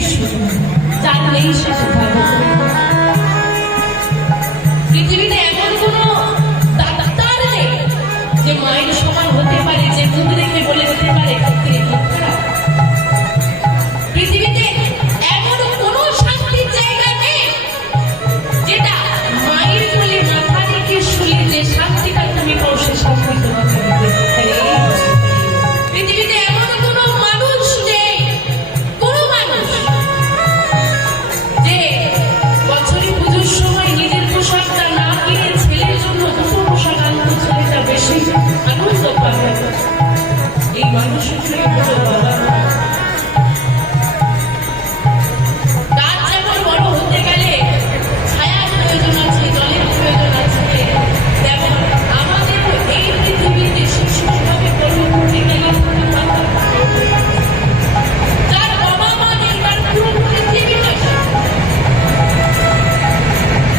বিশ্ব, যার নেই সে ভালো। পৃথিবীতে এমন কোনো ডাক্তার নেই যে মায়ের সমান হতে পারে, যে দুধ রেখে বলে দিতে পারে পৃথিবীতে এমন কোনো শান্তির জায়গা নেই যেটা মায়ের কোলে মাথা রেখে শুয়ে যে শান্তিটা তুমি পাও, সে শান্তি তোমাকে পৃথিবীতে এমন কোনো মানুষ নেই, কোনো মানুষ যে বছরে পুজোর সময় নিজের পোশাকটা না কিনে ছেলের জন্য দুটো পোশাক আনতো, ছেলেটা বেশি আনন্দ পাবে। এই মানুষটাই হলো বাবা। গাছ যেমন বড় হতে গেলে ছায়ার প্রয়োজন আছে, জলের প্রয়োজন আছে, তেমন আমাদের এই পৃথিবীতে শিশুভাবে বড় হতে গেলে যার বাবা মা নেই তার পুরো পৃথিবীটা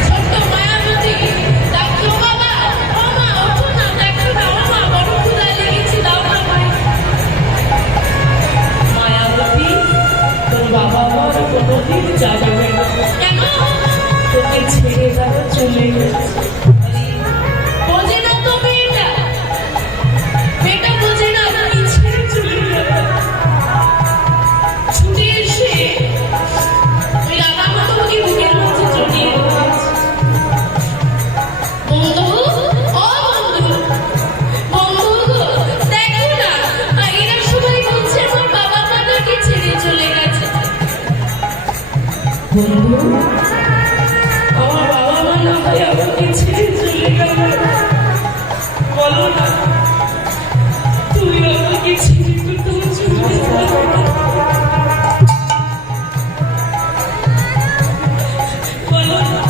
ছোট্ট মায়াবতী ডাকছো, বাবা ও মা ওঠো না, দেখো না ও মা বড় ক্ষুধা লেগেছে, দাও না ভাই। মায়াবতী তোর বাবা মার কোনোদিন যাবে না, কেন? তোকে ছেড়ে যাবে, চলে গেছে। বোঝে না তো মেয়েটা, মেয়েটা বোঝে না তুমি ছেড়ে চলে যাবে। ছুটে এসে ওই রাধা মাধবকে বুকের মধ্যে জড়িয়ে ধরেছে। বন্ধু, ও বন্ধু, বন্ধু গো, দেখো না, এরা সবাই বলছে আমার বাবা মা নাকি ছেড়ে চলে গেছে। বন্ধু, আমার বাবা মা না হয় আমাকে ছেড়ে চলে গেল, বলো না তুমি আমাকে ছেড়ে কোথাও চলে যাবে না? বলো না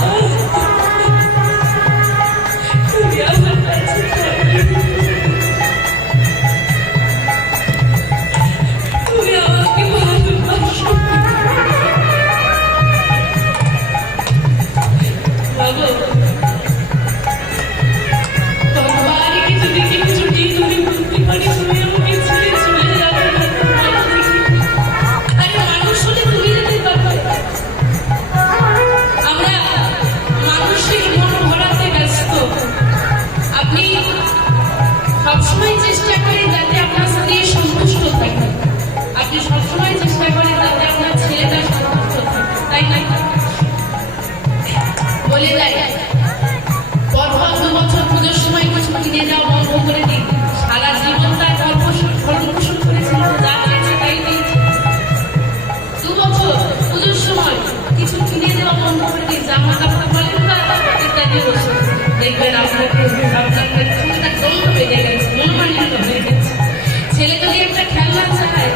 তুমি আমার কাছে থাকবে, তুমি আমাকে ভালোবাসো। বাবা, বাবাকে যদি কেউ ছুটিয়ে ধরে বলতে পারি তুমি আমাকে ছেড়ে চলে যাবে না, আরে মানুষ হলে তুমি যেতে পারবে। আমরা মানুষের মন ভরাতে ব্যস্ত। আপনি সবসময় চেষ্টা করেন যাতে আপনার স্ত্রী সন্তুষ্ট থাকে, আপনি সবসময় চেষ্টা করেন যাতে আপনার ছেলেটা সন্তুষ্ট থাকে, তাই না? বলে দেয় পরপর 2 বছর পুজোর সময় কিছু কিনে যাওয়া বন্ধ করে দিন, সারা জীবন তার ভরণ-পোষণ করেছিল, যা চেয়েছে তাই দিয়েছে। 2 বছর পুজোর সময় কিছু কিনে দেওয়া বন্ধ করে দিন, জামা কাপড় বলেন না ইত্যাদি বসে দেখবেন আপনার ছেলেটা গন্ধ বেঁধে গেছে, মনোমালিন্য হয়ে গেছে। ছেলে যদি একটা খেলনা চায়